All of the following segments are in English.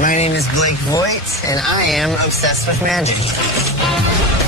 My name is Vogt, and I am obsessed with magic.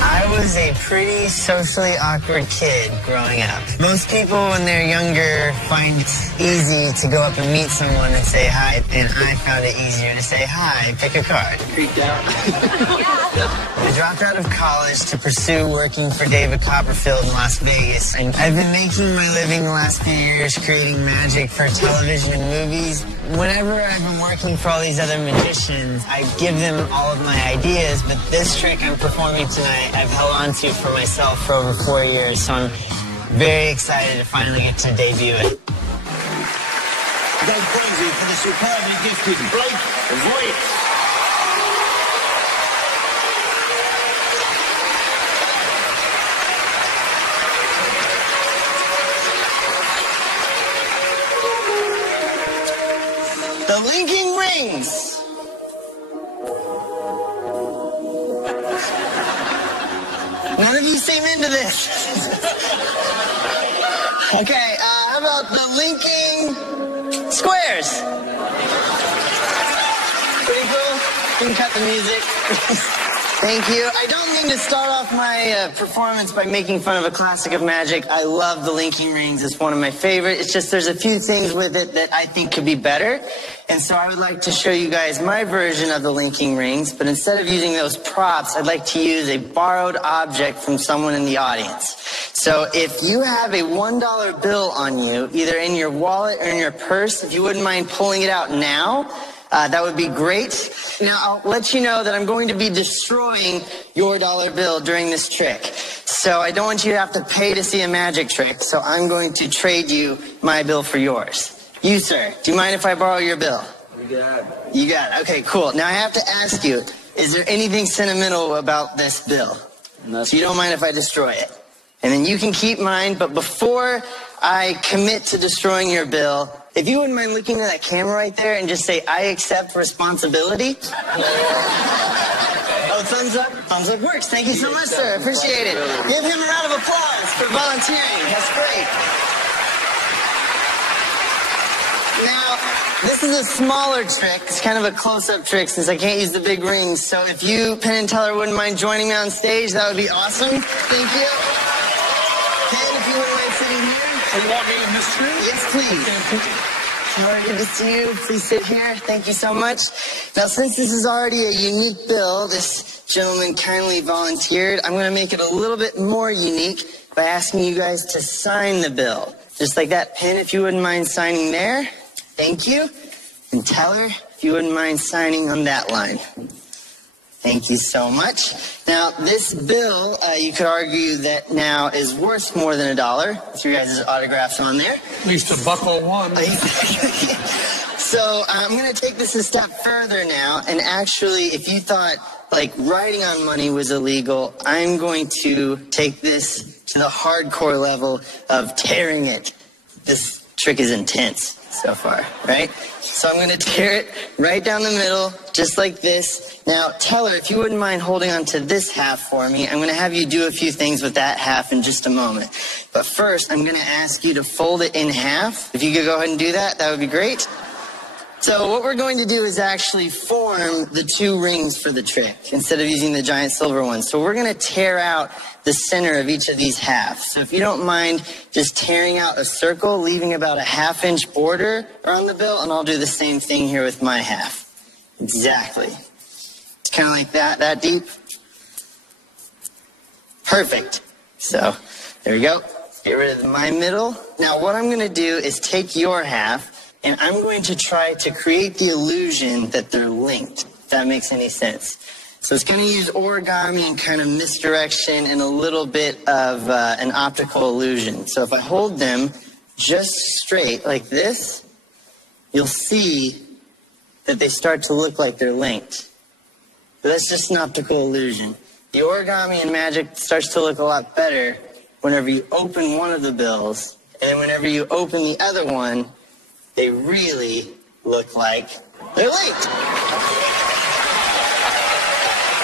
I was a pretty socially awkward kid growing up. Most people, when they're younger, find it easy to go up and meet someone and say hi, and I found it easier to say hi, pick a card. Creeped out. I dropped out of college to pursue working for David Copperfield in Las Vegas, and I've been making my living the last few years creating magic for television and movies. Whenever I've been working for all these other magicians, I give them all of my ideas, but this trick I'm performing tonight, I've held on to for myself for over 4 years, so I'm very excited to finally get to debut it. Go crazy for the superbly gifted Vogt. The linking rings. None of you seem into this. Okay, how about the linking squares? Pretty cool. You can cut the music. Thank you. I don't mean to start off my performance by making fun of a classic of magic. I love the linking rings. It's one of my favorites. It's just there's a few things with it that I think could be better. And so I would like to show you guys my version of the linking rings. But instead of using those props, I'd like to use a borrowed object from someone in the audience. So if you have a $1 bill on you, either in your wallet or in your purse, if you wouldn't mind pulling it out now, that would be great. Now, I'll let you know that I'm going to be destroying your dollar bill during this trick. So I don't want you to have to pay to see a magic trick. So I'm going to trade you my bill for yours. You, sir, do you mind if I borrow your bill? You got it. You got it. Okay, cool. Now I have to ask you, is there anything sentimental about this bill? No. So you don't mind if I destroy it? And then you can keep mine, but before I commit to destroying your bill, if you wouldn't mind looking at that camera right there and just say, I accept responsibility. Oh, thumbs up? Thumbs up works. Thank you so much, sir. Appreciate it. Give him a round of applause for volunteering. That's great. Now, this is a smaller trick. It's kind of a close-up trick since I can't use the big rings. So if you, Penn and Teller, wouldn't mind joining me on stage, that would be awesome. Thank you. Penn, if you wouldn't mind sitting here. Are you walking in this room? Yes, please. All good to see you. Please sit here. Thank you so much. Now, since this is already a unique bill, this gentleman kindly volunteered, I'm going to make it a little bit more unique by asking you guys to sign the bill. Just like that. Penn, if you wouldn't mind signing there. Thank you. And Teller, if you wouldn't mind signing on that line. Thank you so much. Now, this bill, you could argue that now is worth more than $1 with your guys' autographs on there. At least $1.01. So I'm going to take this a step further now. And actually, if you thought, like, writing on money was illegal, I'm going to take this to the hardcore level of tearing it. This trick is intense so far, right? So I'm going to tear it right down the middle, just like this. Now, Teller, if you wouldn't mind holding on to this half for me, I'm going to have you do a few things with that half in just a moment. But first, I'm going to ask you to fold it in half. If you could go ahead and do that, that would be great. So what we're going to do is actually form the two rings for the trick instead of using the giant silver ones. So we're going to tear out the center of each of these halves. So if you don't mind just tearing out a circle, leaving about a ½ inch border around the bill, and I'll do the same thing here with my half. Exactly. It's kind of like that deep. Perfect. So there we go. Get rid of my middle. Now what I'm going to do is take your half, and I'm going to try to create the illusion that they're linked, if that makes any sense. So it's going to use origami and kind of misdirection and a little bit of an optical illusion. So if I hold them just straight like this, you'll see that they start to look like they're linked. But that's just an optical illusion. The origami in magic starts to look a lot better whenever you open one of the bills, and whenever you open the other one, they really look like they're linked.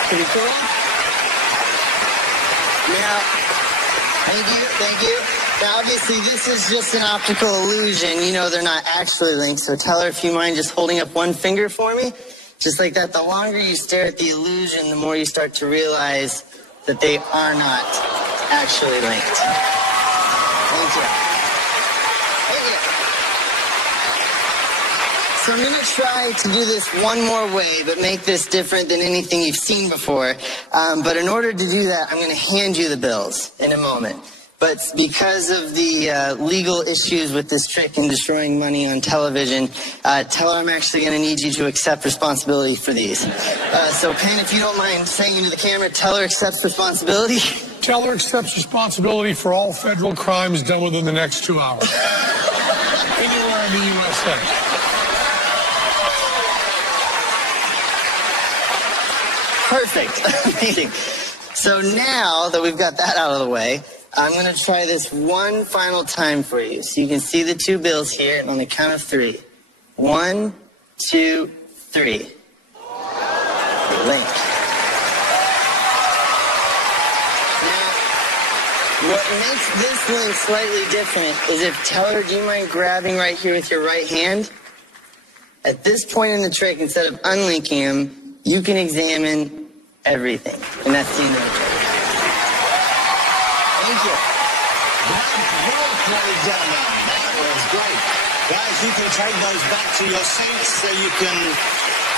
Pretty cool? Now, thank you. Now, obviously, this is just an optical illusion. You know they're not actually linked. So, Teller, if you mind just holding up one finger for me, Just like that, the longer you stare at the illusion, the more you start to realize that they are not actually linked. Thank you. Thank you. So I'm going to try to do this one more way, but make this different than anything you've seen before. But in order to do that, I'm going to hand you the bills in a moment. But because of the legal issues with this trick and destroying money on television, tell her I'm actually going to need you to accept responsibility for these. So, Penn, if you don't mind saying into the camera, tell her accepts responsibility. Tell her accepts responsibility for all federal crimes done within the next 2 hours. Anywhere in the USA. Perfect. Amazing. So now that we've got that out of the way, I'm going to try this one final time for you. So you can see the two bills here, and on the count of 3. 1, 2, 3. Link. Now, what makes this link slightly different is if Teller, do you mind grabbing right here with your right hand? At this point in the trick, instead of unlinking them, you can examine everything. And that's the end of the trick. Thank you. Ladies and gentlemen, that was great. Guys, you can take those back to your seats so you can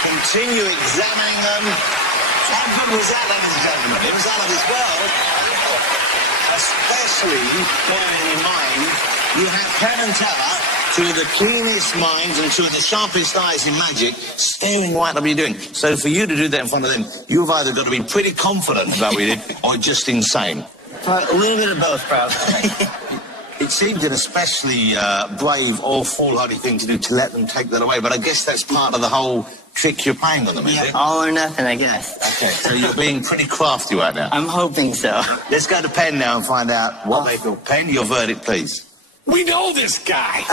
continue examining them. How good was that, ladies and gentlemen? It was out of this world. Especially bearing in mind you have Penn and Teller, two of the keenest minds and two of the sharpest eyes in magic, staring right at what you're doing. So for you to do that in front of them, you've either got to be pretty confident about what you did or just insane. A little bit of both, probably. It seemed an especially brave or foolhardy thing to do to let them take that away, but I guess that's part of the whole trick you're playing on them, isn't it? All or nothing, I guess. Okay, so you're being pretty crafty right now. I'm hoping so. Let's go to Penn now and find out what they feel. Penn, your verdict, please. We know this guy.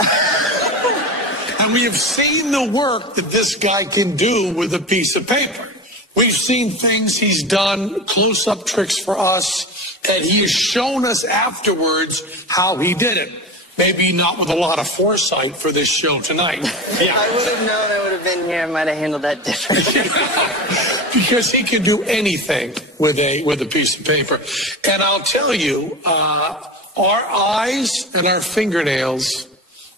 And we have seen the work that this guy can do with a piece of paper. We've seen things he's done, close-up tricks for us, and he has shown us afterwards how he did it. Maybe not with a lot of foresight for this show tonight. Yeah. I would have known I would have been here. I might have handled that differently. Because he can do anything with a piece of paper. And I'll tell you, our eyes and our fingernails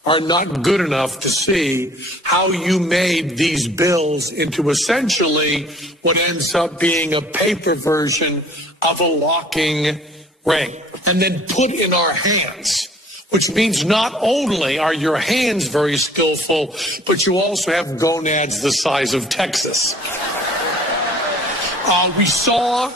are not good enough to see how you made these bills into essentially what ends up being a paper version of a locking ring, and then put in our hands, which means not only are your hands very skillful, but you also have gonads the size of Texas. We saw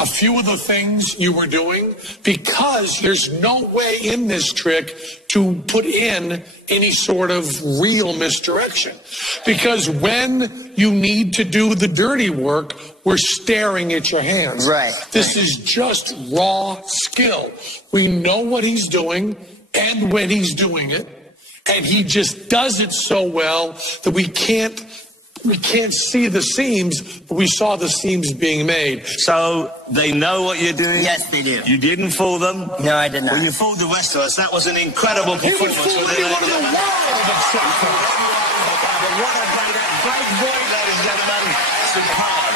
a few of the things you were doing because there's no way in this trick to put in any sort of real misdirection. Because when you need to do the dirty work, we're staring at your hands. Right. This is just raw skill. We know what he's doing and when he's doing it, and he just does it so well that we can't see the seams, but we saw the seams being made. So they know what you're doing? Yes, they do. You didn't fool them? No, I did not. Well, you fooled the rest of us. That was an incredible performance. He would fool anyone in the world except for What a great voice, ladies and gentlemen. Superb.